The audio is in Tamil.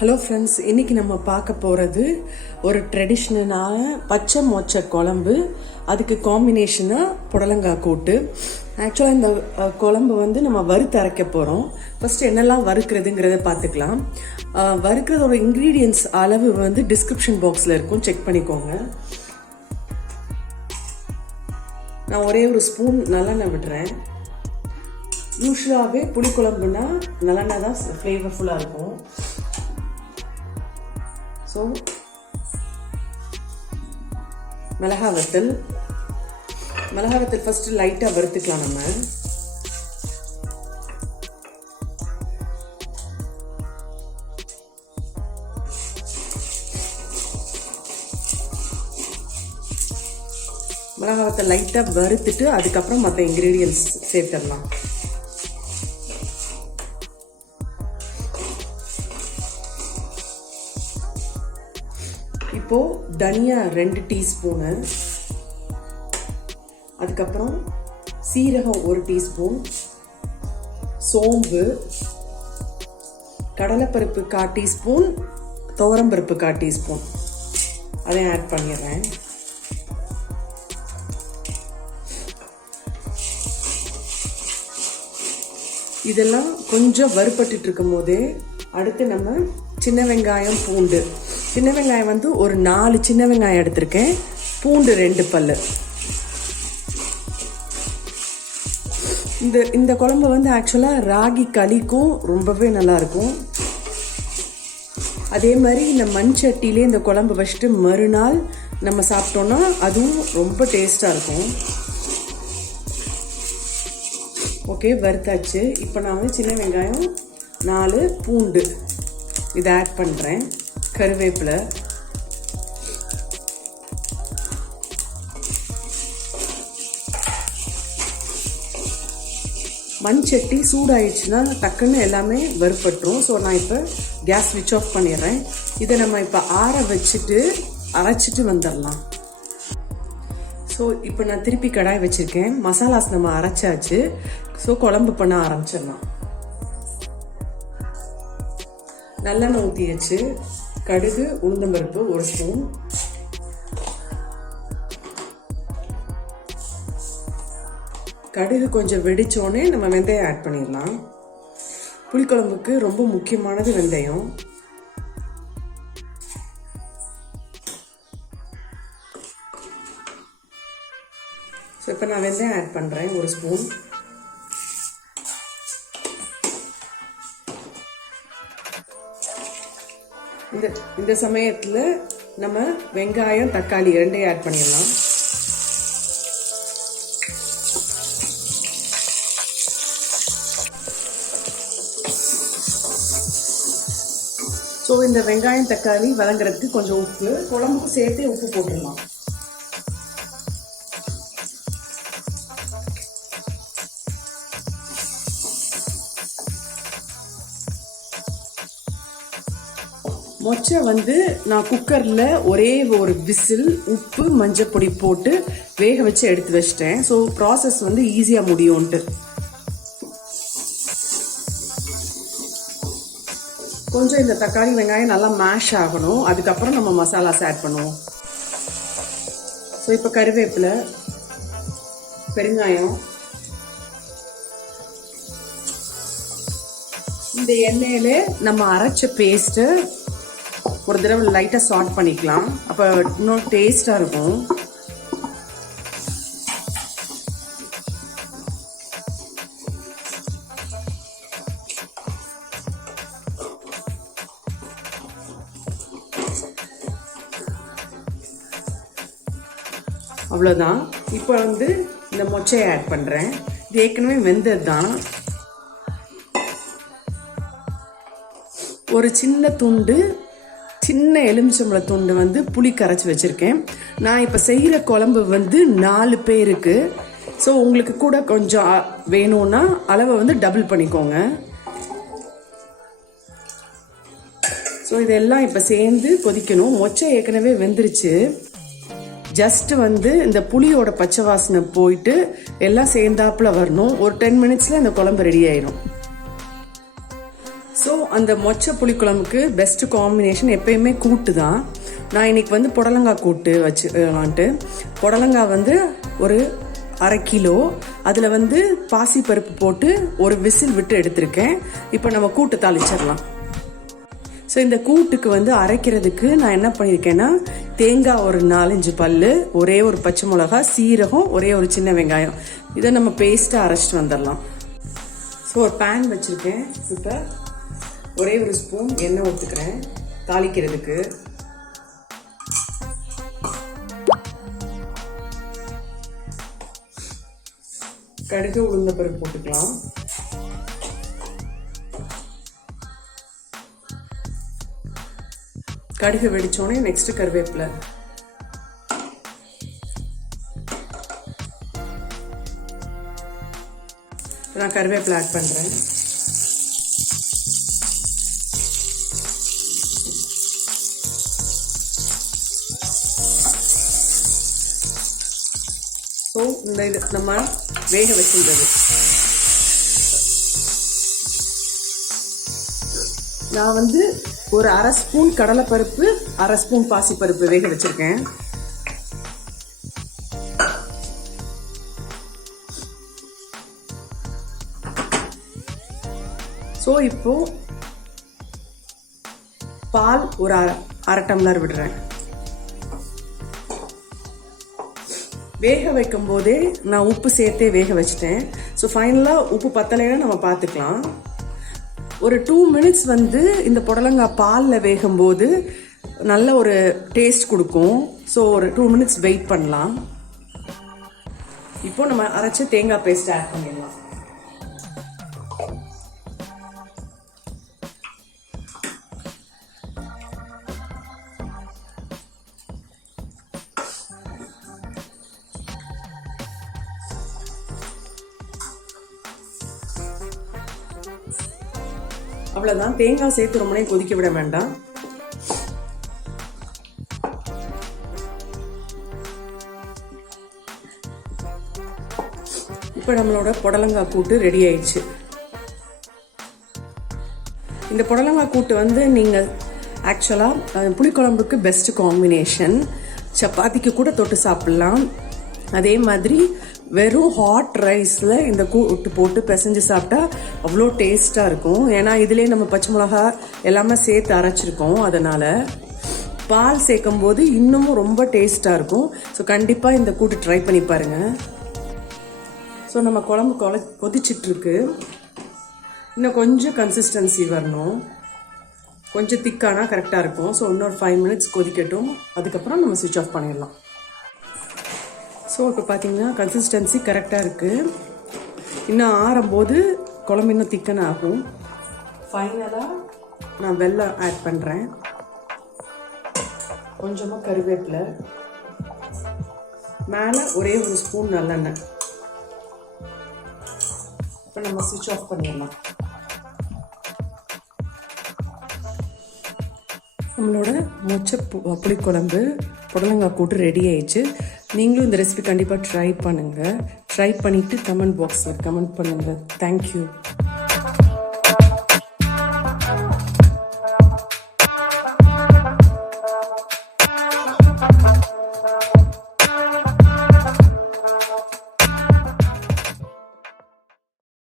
ஹலோ ஃப்ரெண்ட்ஸ், இன்றைக்கி நம்ம பார்க்க போகிறது ஒரு ட்ரெடிஷ்னலான பச்சை மொச்சை குழம்பு. அதுக்கு காம்பினேஷனாக புடலங்காய் கூட்டு. ஆக்சுவலாக இந்த குழம்பு வந்து நம்ம வறுத்து அரைக்க போகிறோம். ஃபஸ்ட்டு என்னெல்லாம் வறுக்கிறதுங்கிறத பார்த்துக்கலாம். வறுக்கிறதோட இன்க்ரீடியன்ட்ஸ் அளவு வந்து டிஸ்கிரிப்ஷன் பாக்ஸில் இருக்கும், செக் பண்ணிக்கோங்க. நான் ஒரே ஒரு ஸ்பூன் நல்லெண்ணெய் விடுறேன். யூஸ்வலாகவே புளிக்குழம்புனா நல்லெண்ணெய் தான் ஃப்ளேவர்ஃபுல்லாக இருக்கும். ஸோ மிளகாய் வத்தல் ஃபஸ்ட்டு லைட்டாக வறுத்துக்கலாம். நம்ம மிளகாய் வத்தல் லைட்டாக வறுத்துட்டு அதுக்கப்புறம் மற்ற இன்க்ரீடியன்ஸ் சேர்த்துடலாம். இப்போ தனியா 2 டீஸ்பூனு, அதுக்கப்புறம் சீரகம் 1 டீஸ்பூன், சோம்பு, கடலைப்பருப்பு 1/4 டீஸ்பூன், துவரம்பருப்பு 1/4 டீஸ்பூன் அதையும் ஆட் பண்ணிடுறேன். இதெல்லாம் கொஞ்சம் வறுபட்டு இருக்கும் போதே அடுத்து நம்ம சின்ன வெங்காயம், பூண்டு. சின்ன வெங்காயம் வந்து ஒரு 4 சின்ன வெங்காயம் எடுத்திருக்கேன், பூண்டு 2 பல்லு. இந்த குழம்பு வந்து ஆக்சுவலாக ராகி களிக்கும் ரொம்பவே நல்லா இருக்கும். அதே மாதிரி இந்த மண்சட்டிலே இந்த குழம்பு வச்சுட்டு மறுநாள் நம்ம சாப்பிட்டோம்னா அதுவும் ரொம்ப டேஸ்டாக இருக்கும். ஓகே, வறுத்தாச்சு. இப்போ நான் வந்து சின்ன வெங்காயம் 4, பூண்டு இதை ஆட் பண்ணுறேன். கருவேப்பிலை, மண்சட்டி சூடாயிடுச்சுன்னா டக்குன்னு எல்லாமே வறுப்பட்டுரும். ஸோ நான் இப்போ கேஸ் ஸ்விட்ச் ஆஃப் பண்ணிடுறேன். இதை நம்ம இப்போ ஆற வச்சுட்டு அரைச்சிட்டு வந்துடலாம். ஸோ இப்போ நான் திருப்பி கடாய் வச்சுருக்கேன். மசாலாஸ் நம்ம அரைச்சாச்சு. ஸோ குழம்பு பண்ண ஆரம்பிச்சிடலாம். நல்லெண்ணெய் ஊற்றியாச்சு. கடுகு, உளுந்தம்பருப்பு 1 ஸ்பூன், கடுகு கொஞ்சம் வெடிச்சோடனே நம்ம வெந்தயம் ஆட் பண்ணிடலாம். புளிக்குழம்புக்கு ரொம்ப முக்கியமானது வெந்தயம். ஸோ இப்போ நான் வெந்தயம் ஆட் பண்ணுறேன் 1 ஸ்பூன். இந்த சமயத்தில் நம்ம வெங்காயம், தக்காளி 2 ஆட் பண்ணிடலாம். ஸோ இந்த வெங்காயம், தக்காளி வதங்குறதுக்கு கொஞ்சம் உப்பு, குழம்புக்கு சேர்த்தே உப்பு போட்டுடலாம். மொச்சை வந்து நான் குக்கரில் ஒரே ஒரு விசில் உப்பு மஞ்சள் பொடி போட்டு வேக வச்சு எடுத்து வச்சிட்டேன். ஸோ ப்ராசஸ் வந்து ஈஸியாக முடியும்ன்ட்டு. கொஞ்சம் இந்த தக்காளி வெங்காயம் நல்லா மேஷ் ஆகணும். அதுக்கப்புறம் நம்ம மசாலாஸ் ஆட் பண்ணுவோம். ஸோ இப்போ கருவேப்பிலை, பெருங்காயம், இந்த எண்ணெயில நம்ம அரைச்ச பேஸ்ட்டு ஒரு தடவை லைட்டாக சால்ட் பண்ணிக்கலாம். அப்போ இன்னும் டேஸ்டாக இருக்கும். அவ்வளோதான். இப்போ வந்து இந்த மொச்சையை ஆட் பண்ணுறேன். இது ஏற்கனவே வெந்தது தான். ஒரு சின்ன எலுமிச்சம்பழ துண்டு வந்து புளி கரைச்சி வச்சுருக்கேன். நான் இப்போ செய்கிற குழம்பு வந்து 4 பேருக்கு. ஸோ உங்களுக்கு கூட கொஞ்சம் வேணும்னா அளவை வந்து டபுள் பண்ணிக்கோங்க. ஸோ இதெல்லாம் இப்போ சேர்ந்து கொதிக்கணும். மொச்சை ஏற்கனவே வெந்துருச்சு. ஜஸ்ட் வந்து இந்த புளியோட பச்சை வாசனை போயிட்டு எல்லாம் சேர்ந்தாப்புல வரணும். ஒரு 10 மினிட்ஸில் இந்த குழம்பு ரெடி ஆயிடும். ஸோ அந்த மொச்சை புளிக்குழம்புக்கு பெஸ்ட் காம்பினேஷன் எப்பயுமே கூட்டு தான். நான் இன்னைக்கு வந்து புடலங்காய் கூட்டு வச்சுலான்ட்டு, புடலங்காய் வந்து ஒரு 1/2 கிலோ, அதில் வந்து பாசி பருப்பு போட்டு ஒரு விசில் விட்டு எடுத்திருக்கேன். இப்போ நம்ம கூட்டு தாளிச்சிடலாம். ஸோ இந்த கூட்டுக்கு வந்து அரைக்கிறதுக்கு நான் என்ன பண்ணியிருக்கேன்னா, தேங்காய் ஒரு 4-5 பல்லு, ஒரே ஒரு பச்சை மிளகாய், சீரகம், ஒரே ஒரு சின்ன வெங்காயம், இதை நம்ம பேஸ்ட்டாக அரைச்சிட்டு வந்துடலாம். ஸோ ஒரு பேன் வச்சுருக்கேன். இப்போ ஒரே ஒரு ஸ்பூன் எண்ணெய் ஊற்றிக்கிறேன் தாளிக்கிறதுக்கு. கடுகு உளுந்த பருப்பு போட்டுக்கலாம். கடுகு வெடிச்சோடனே நெக்ஸ்ட் கருவேப்பிலை, நான் கருவேப்பிலை ஆட் பண்றேன். ஸோ இந்த இது நம்ம வேக வச்சுருந்தது, நான் வந்து ஒரு 1/2 ஸ்பூன் கடலைப்பருப்பு, 1/2 ஸ்பூன் பாசிப்பருப்பு வேக வச்சிருக்கேன். ஸோ இப்போ பால் ஒரு 1/2 டம்ளர் விடுறேன். வேக வைக்கும் போதே நான் உப்பு சேர்த்தே வேக வச்சிட்டேன். ஸோ ஃபைனலாக உப்பு பத்தலைன்னா நம்ம பார்த்துக்கலாம். ஒரு 2 மினிட்ஸ் வந்து இந்த புடலங்காய் பாலில் வேகும்போது நல்ல ஒரு டேஸ்ட் கொடுக்கும். ஸோ ஒரு 2 மினிட்ஸ் வெயிட் பண்ணலாம். இப்போ நம்ம அரைச்ச தேங்காய் பேஸ்ட் ஆட் பண்ணிடலாம். அவ்வளவுதான், தேங்காய் சேர்த்து ரொம்ப நேரம் கொதிக்க விட வேண்டாம். இப்போ நம்மளோட புடலங்காய் கூட்டு ரெடி ஆயிடுச்சு. இந்த புடலங்காய் கூட்டு வந்து நீங்கள் ஆக்சுவலாக புளிக்குழம்புக்கு பெஸ்ட் காம்பினேஷன். சப்பாத்திக்கு கூட தொட்டு சாப்பிட்லாம். அதே மாதிரி வெறும் ஹாட் ரைஸில் இந்த கூட்டு போட்டு பிசைஞ்சு சாப்பிட்டா அவ்வளோ டேஸ்ட்டாக இருக்கும். ஏன்னா இதிலே நம்ம பச்சை மிளகா எல்லாமே சேர்த்து அரைச்சிருக்கோம். அதனால் பால் சேர்க்கும் போது இன்னமும் ரொம்ப டேஸ்ட்டாக இருக்கும். ஸோ கண்டிப்பாக இந்த கூட்டு ட்ரை பண்ணி பாருங்கள். ஸோ நம்ம குழம்பு கொதிச்சிட்ருக்கு. இன்னும் கொஞ்சம் கன்சிஸ்டன்சி வரணும், கொஞ்சம் திக்கானா கரெக்டாக இருக்கும். ஸோ இன்னொரு 5 மினிட்ஸ் கொதிக்கட்டும். அதுக்கப்புறம் நம்ம ஸ்விட்ச் ஆஃப் பண்ணிடலாம். ஸோ இப்போ பார்த்தீங்கன்னா கன்சிஸ்டன்சி கரெக்டாக இருக்குது. இன்னும் ஆறும்போது குழம்பு இன்னும் திக்கன் ஆகும். ஃபைனலாக நான் வெல்லம் ஆட் பண்ணுறேன், கொஞ்சமாக கருவேப்பிலை, மேலே ஒரே ஒரு ஸ்பூன் நல்லெண்ணெய். இப்போ நம்ம ஸ்விட்ச் ஆஃப் பண்ணிடலாம். நம்மளோட மொச்சை புளிக்குழம்பு புடலங்காய் கூட்டு ரெடி ஆயிடுச்சு. நீங்களும் இந்த ரெசிபி கண்டிப்பாக ட்ரை பண்ணுங்கள். ட்ரை பண்ணிவிட்டு கமெண்ட் பாக்ஸில் கமெண்ட் பண்ணுங்கள். தேங்க்யூ.